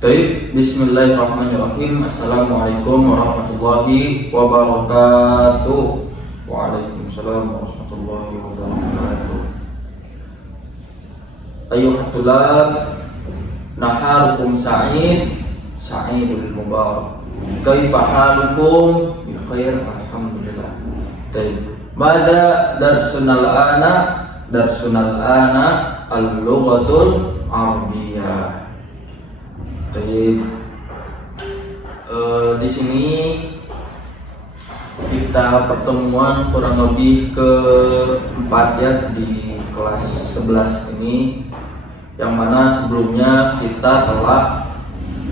Baik, bismillahirrahmanirrahim. Assalamualaikum warahmatullahi wabarakatuh. Waalaikumsalam warahmatullahi wabarakatuh. Ayuhat tulab, naharukum sa'idul mubarak. Kaifa halukum? Bi khair, alhamdulillah. Baik. Mada darsunal ana al-lughatul arabiyyah. Baik. Di sini kita pertemuan kurang lebih keempat ya di kelas 11 ini, yang mana sebelumnya kita telah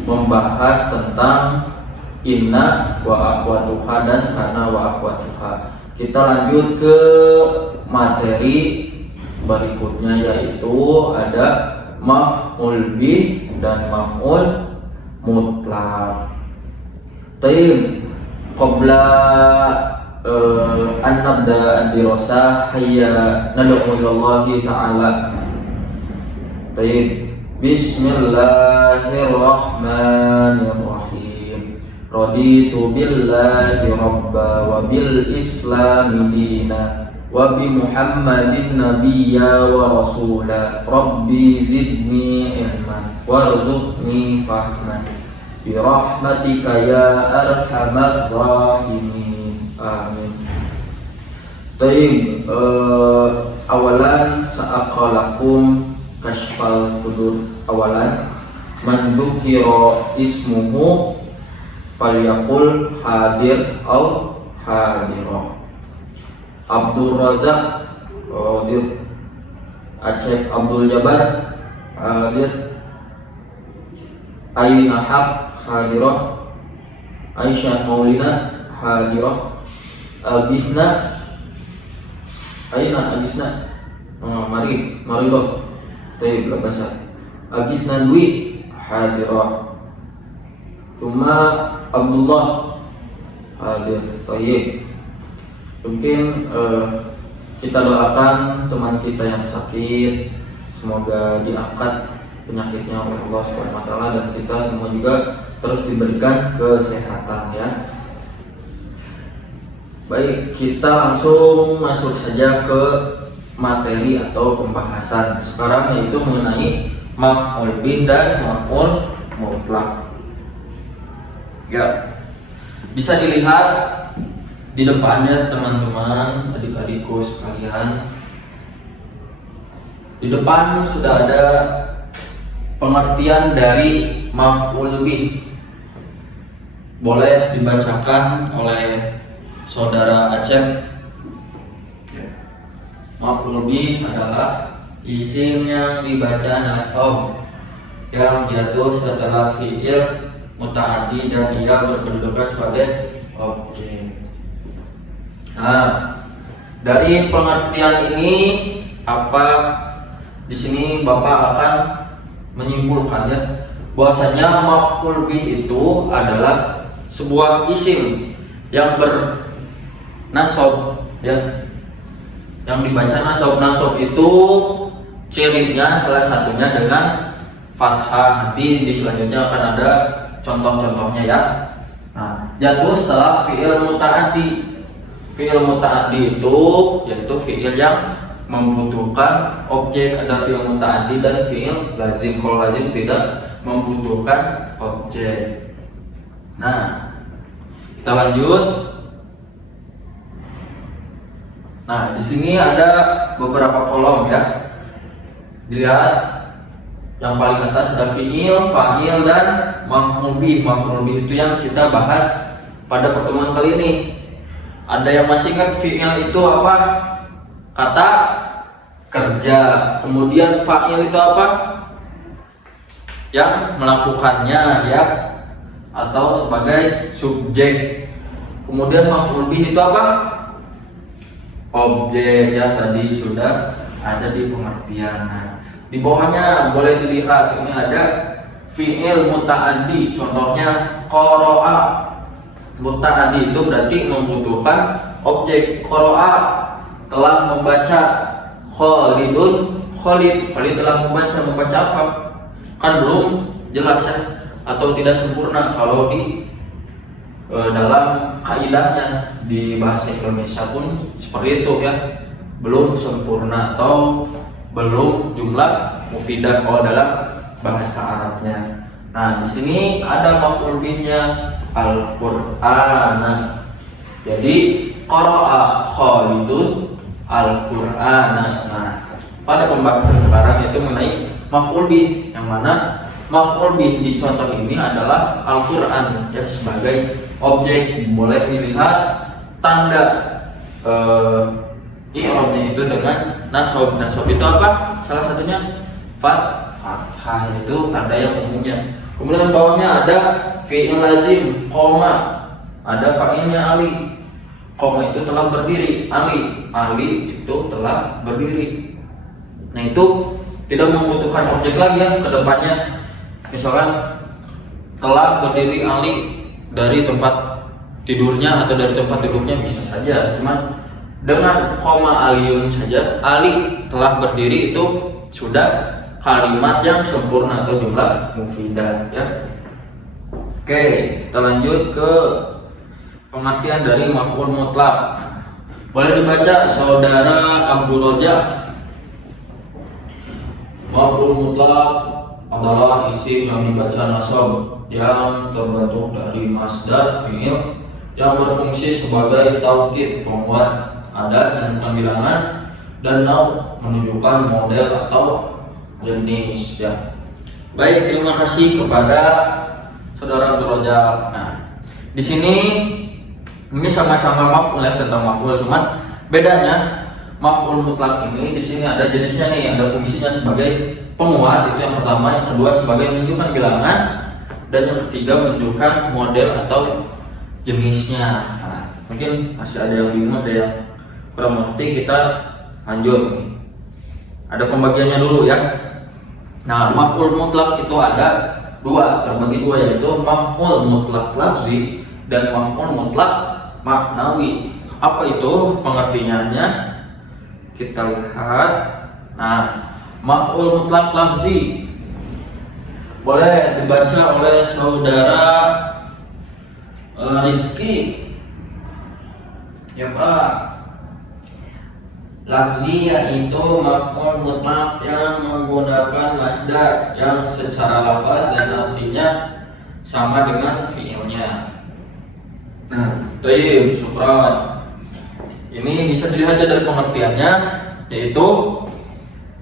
membahas tentang inna wa akhwatuha dan kana wa akhwatuha. Kita lanjut ke materi berikutnya, yaitu ada maf'ul bih dan maf'ul mutlaq. Tayyib, qabla an nabda ad-dirasah hayya nad'u ilallahi ta'ala. Tayyib, bismillahirrahmanirrahim. Raditu billahi rabba wa bil islami dina wa bi muhammadin nabiyya wa rasula. Rabbi zidni ilman warzuqni fahman bi rahmatika ya arhamar rahimin. Amin. Taib, awalan sa'aqalakum kashfal kudur. Awalan, man dzukira ismuhu falyaqul hadir au hadirah. Abdul Razak hadir, Aceh Abdul Jabar hadir, Aina Haq hadirah, Aisyah Maulina hadirah, Agisna Aina Agisna mari loh. Taib labasa. Agisna Dwi hadirah. Cuma Abdullah hadir. Taib. Mungkin kita doakan teman kita yang sakit, semoga diangkat penyakitnya oleh Allah Subhanahu wa taala, dan kita semua juga terus diberikan kesehatan ya. Baik, kita langsung masuk saja ke materi atau pembahasan sekarang, yaitu mengenai maf'ul bih dan maf'ul mutlaq. Ya, bisa dilihat di depannya teman-teman, adik-adikku sekalian. Di depan sudah ada pengertian dari maf'ul bih. Boleh dibacakan oleh saudara Aceh. Maf'ul bih adalah isim yang dibaca nasab, yang jatuh setelah fi'il muta'addi dan ia berkedudukan sebagai objek. Nah, dari pengertian ini apa di sini Bapak akan menyimpulkan ya, bahwasanya maf'ul bih itu adalah sebuah isim yang bernasab ya, yang dibaca nasab. Nasab itu cirinya salah satunya dengan fathah. Nanti di selanjutnya akan ada contoh-contohnya ya. Nah, jatuh setelah fi'il muta'addi. Fi'il muta'addi itu yaitu fi'il yang membutuhkan objek. Ada fi'il muta'addi dan fi'il lazim. Kalau lazim tidak membutuhkan objek. Nah, kita lanjut. Nah, di sini ada beberapa kolom ya. Dilihat, yang paling atas ada fi'il, fa'il dan maf'ul bih. Maf'ul bih itu yang kita bahas pada pertemuan kali ini. Ada yang masih ingat fi'il itu apa? Kata kerja. Kemudian fa'il itu apa? Yang melakukannya ya, atau sebagai subjek. Kemudian maf'ul bih itu apa? Objek ya, tadi sudah ada di pengertian. Nah, di bawahnya boleh dilihat ini ada fi'il muta'addi. Contohnya qara'a. Muta'addi itu berarti membutuhkan objek. Qara'a telah membaca. Khalid telah membaca apa? Kan belum jelas ya. atau tidak sempurna kalau di dalam kaidahnya di bahasa Indonesia pun seperti itu ya, belum sempurna atau belum jumlah mufidah kalau dalam bahasa Arabnya. Nah, di sini ada maf'ul bihnya Al-Qur'ana. Jadi qara'a Khalidun Al-Qur'ana. Nah, pada pembahasan sekarang itu mengenai maf'ul bih, yang mana maf'ul bih di contoh ini adalah Al-Qur'an ya, sebagai objek. Boleh dilihat tanda i'rabnya itu dengan nasab. Nasab itu apa? Salah satunya fathah, itu tanda yang umumnya. Kemudian bawahnya ada fi'il lazim koma, ada fa'ilnya ali. Koma itu telah berdiri, ali itu telah berdiri. Nah, itu tidak membutuhkan objek lagi ya ke depannya. Misalkan telah berdiri ali dari tempat tidurnya atau dari tempat duduknya bisa saja, cuman dengan koma aliyun saja, ali telah berdiri, itu sudah kalimat yang sempurna atau jumlah mufidah ya. Oke, kita lanjut ke pengertian dari maf'ul mutlaq. Boleh dibaca saudara Abdul Rojak. Maf'ul mutlaq adalah isim yang dibaca nasab yang terbentuk dari masdar fi'il yang berfungsi sebagai taukid, penguat adat dan bilangan, dan nau menunjukkan model atau jenis ya. Baik, terima kasih kepada saudara Abdul Rojak. Nah, di sini ini sama-sama maf'ul ya, tentang maf'ul, cuman bedanya maf'ul mutlak ini di sini ada jenisnya nih, ada fungsinya sebagai penguat, itu yang pertama, yang kedua sebagai menunjukkan bilangan, dan yang ketiga menunjukkan model atau jenisnya. Nah, mungkin masih ada yang bingung, ada yang kurang mengerti, kita lanjut nih. Ada pembagiannya dulu ya. Nah, maf'ul mutlak itu ada dua, terbagi dua, yaitu maf'ul mutlak lafzi dan maf'ul mutlak maknawi. Apa itu pengertiannya? Kita lihat. Nah, maf'ul mutlak lafzi boleh dibaca oleh saudara Rizky ya Pak. Lafzi yaitu maf'ul mutlak yang menggunakan masdar yang secara lafaz dan artinya sama dengan fi'ilnya. Nah, tayyib, syukran. Ini bisa dilihat dari pengertiannya, yaitu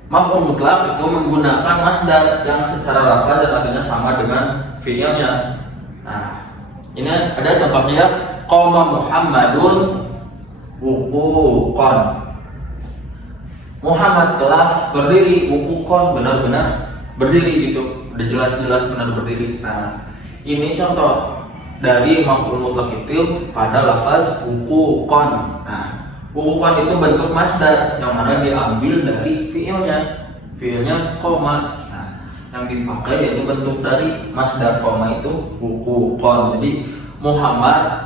maf'ul mutlak itu menggunakan masdar yang secara lafaz dan artinya sama dengan fi'ilnya. Nah, ini ada contohnya ya. Qama Muhammadun wuquqan. Muhammad telah berdiri, wuquqan benar-benar berdiri, gitu. Udah jelas-jelas benar berdiri. Nah, ini contoh dari maf'ul mutlak itu pada lafaz wuquqan. Nah, wuquqan itu bentuk masdar yang mana diambil dari fi'ilnya qoma. Nah, yang dipakai yaitu bentuk dari masdar qoma itu wuquqan. Jadi Muhammad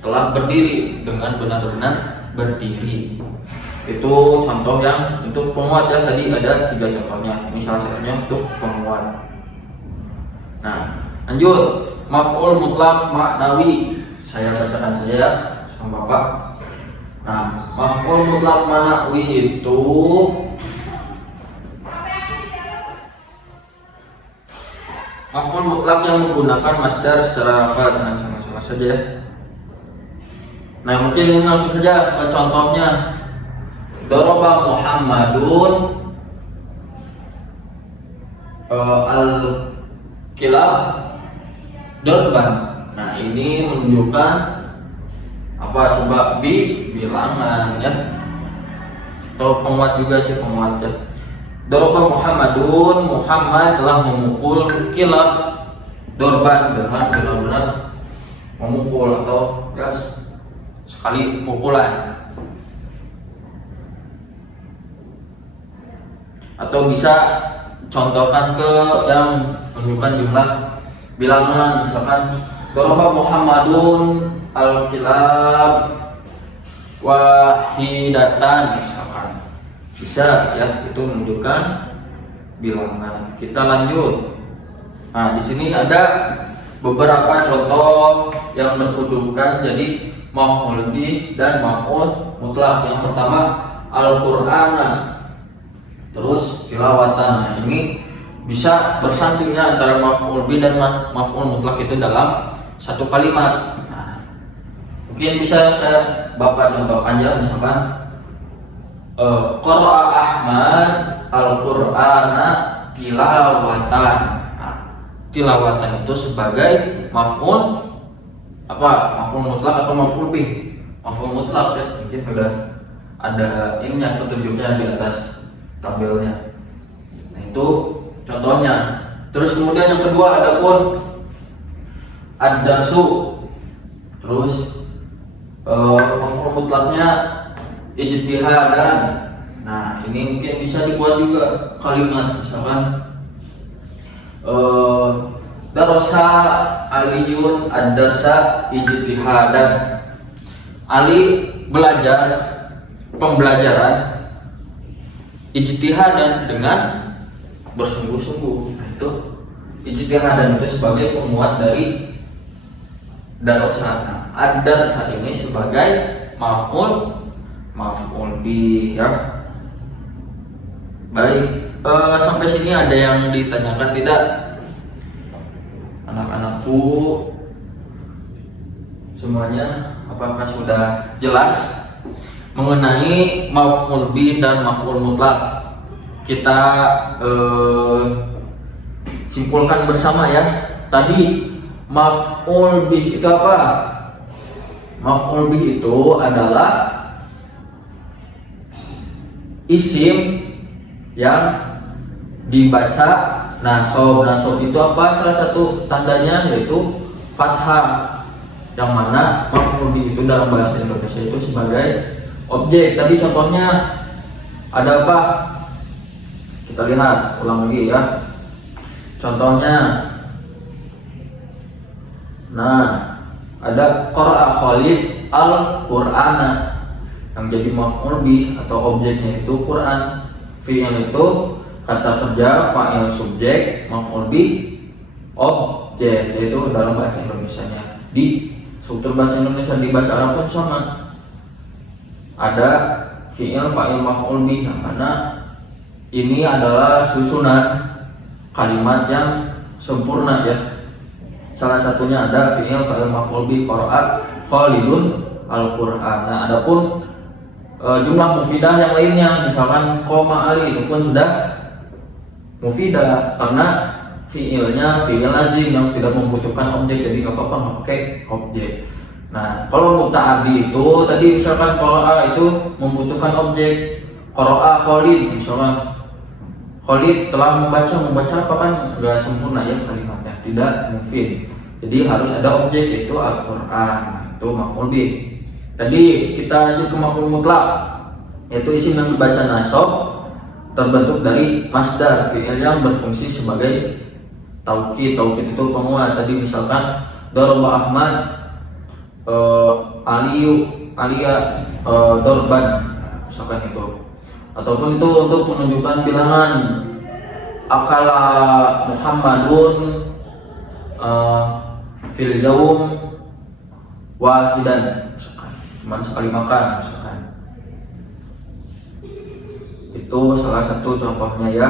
telah berdiri dengan benar-benar berdiri. Itu contoh yang untuk penguat ya, tadi ada 3 contohnya. Ini salah satunya untuk penguat. Nah, lanjut maf'ul mutlak maknawi. Saya bacakan saja ya sama Bapak. Nah, maf'ul mutlak maknawi itu maf'ul mutlak yang menggunakan masdar secara lafaz. Nah, sama-sama saja ya. Nah, mungkin ini langsung saja ke contohnya. Daraba Muhammadun al-kilab darban. Nah, ini menunjukkan apa? Coba bilangan ya, atau penguat juga sih, penguat ya. Daraba Muhammadun, Muhammad telah memukul kilab darban dengan benar-benar memukul atau ya sekali pukulan. Atau bisa contohkan ke yang menunjukkan jumlah bilangan, misalkan daraba Muhammadun al-kilab wahidatan, misalkan. Bisa ya, itu menunjukkan bilangan. Kita lanjut. Nah, di sini ada beberapa contoh yang berkedudukan jadi maf'ul bih dan maf'ul mutlak. Yang pertama Al-Qur'ana, terus tilawatan. Nah, ini bisa bersandingnya antara maf'ul bih dan maf'ul mutlak itu dalam satu kalimat. Nah, mungkin bisa Bapak contohkan ya, misalkan Qara'a Ahmad Al-Qur'ana tilawatan. Nah, tilawatan itu sebagai maf'ul apa? Maf'ul mutlak atau maf'ul bih? Maf'ul mutlak ya, mungkin udah ada ininya petunjuknya di atas tabelnya. Nah, itu contohnya. Terus kemudian yang kedua ada pun ad-darsu. Terus maf'ul mutlaknya ijtihadan. Nah, ini mungkin bisa dibuat juga kalimat, misalkan darasa Aliyun ad-darsa ijtihadan. Ali belajar pembelajaran ijtihadan dengan bersungguh-sungguh. Nah, itu ijtihadan itu sebagai penguat dari darasa. Nah, ad-darsa ini sebagai maf'ul bih ya. Baik, sampai sini ada yang ditanyakan tidak anak-anakku semuanya? Apakah sudah jelas mengenai maf'ul bih dan maf'ul mutlak? Kita simpulkan bersama ya. Tadi maf'ul bih itu apa? Maf'ul bih itu adalah isim yang dibaca nasab. Nasab itu apa? Salah satu tandanya yaitu fathah, yang mana maf'ul bih itu dalam bahasa Indonesia itu sebagai objek. Tadi contohnya ada apa? Kita lihat ulang lagi ya. Contohnya, nah, ada qara'a Khalid al-Qur'ana, yang jadi maf'ul bih atau objeknya itu Quran. Fi'il itu kata kerja, fa'il subjek, maf'ul bih objek, yaitu dalam bahasa Indonesianya. Di struktur bahasa Indonesia, di bahasa Arab pun sama. Ada fi'il, fa'il, maf'ul bih, yang mana ini adalah susunan kalimat yang sempurna ya. Salah satunya ada fi'il, fa'il, maf'ul bih, qara'a Khalidun al-Qur'ana. Adapun jumlah mufidah yang lainnya, misalkan koma Ali, itu pun sudah mufidah karena fiilnya fiil lazim yang tidak membutuhkan objek, jadi nggak apa-apa nggak pakai objek. Nah, kalau muta'addi itu tadi misalkan qara'a itu membutuhkan objek. Qara'a Khalid, misalkan Khalid telah membaca apa kan nggak sempurna ya kalimatnya, tidak mufid. Jadi harus ada objek, yaitu Al-Qur'an. Nah, itu maf'ul bih. Tadi kita lanjut ke maf'ul mutlak, yaitu isim yang dibaca nasab terbentuk dari masdar fi'il yang berfungsi sebagai taukid. Taukid itu penguat. Tadi misalkan daraba Ahmad Aliya dorban, misalkan itu. Ataupun itu untuk menunjukkan bilangan, akala Muhammadun fil yaum wahidan, misalkan cuma sekali makan, misalkan. Itu salah satu contohnya ya.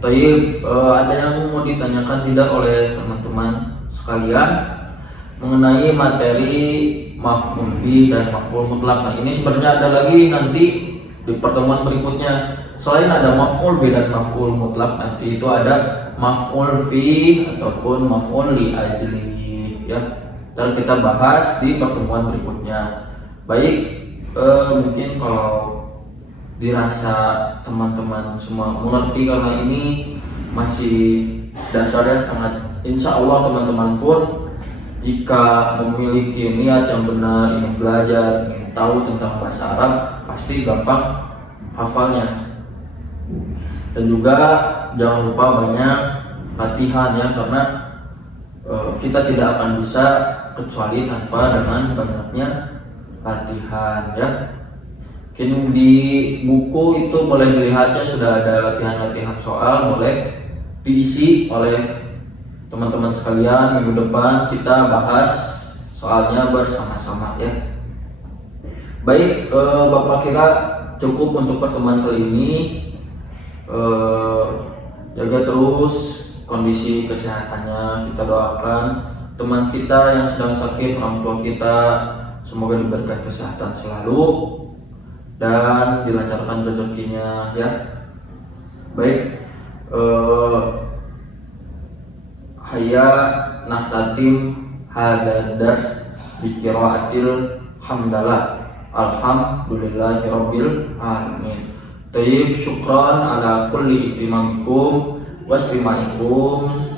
Tapi ada yang mau ditanyakan tidak oleh teman-teman sekalian mengenai materi maf'ul bih dan maf'ul mutlak. Nah, ini sebenarnya ada lagi nanti di pertemuan berikutnya. Selain ada maf'ul bih dan maf'ul mutlak, nanti itu ada maf'ul fi ataupun maf'ul li ajli ya. Dan kita bahas di pertemuan berikutnya. Baik, mungkin kalau dirasa teman-teman semua mengerti, karena ini masih dasarnya sangat, insya Allah teman-teman pun jika memiliki niat yang benar, ingin belajar, ingin tahu tentang bahasa Arab, pasti gampang hafalnya. Dan juga jangan lupa banyak latihan ya, karena kita tidak akan bisa kecuali tanpa dengan banyaknya latihan ya. Mungkin di buku itu boleh dilihatnya sudah ada latihan-latihan soal, boleh diisi oleh teman-teman sekalian, minggu depan kita bahas soalnya bersama-sama ya. Baik, Bapak kira cukup untuk pertemuan kali ini. Jaga terus kondisi kesehatannya. Kita doakan teman kita yang sedang sakit, orang tua kita, semoga diberikan kesehatan selalu dan dilancarkan rezekinya ya. Baik, Hayya nahtatim hadza dars bi qiraatil hamdalah alhamdulillahirabbil alamin. Tayyib, syukran ala kulli ihtimamikum wastimaikum.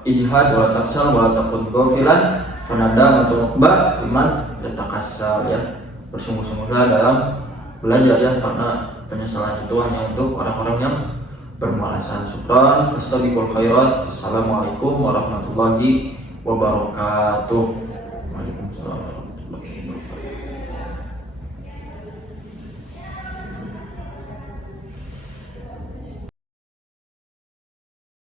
Ijhad wa taksal wa takun ghafilan fanada matulukba iman yatakassal ya. Bersungguh-sungguhlah dalam belajar ya, karena penyesalan itu hanya untuk orang-orang yang bermalasan. Syukran, fastabiqul khairat. Assalamualaikum warahmatullahi wabarakatuh. Waalaikumsalam warahmatullahi wabarakatuh.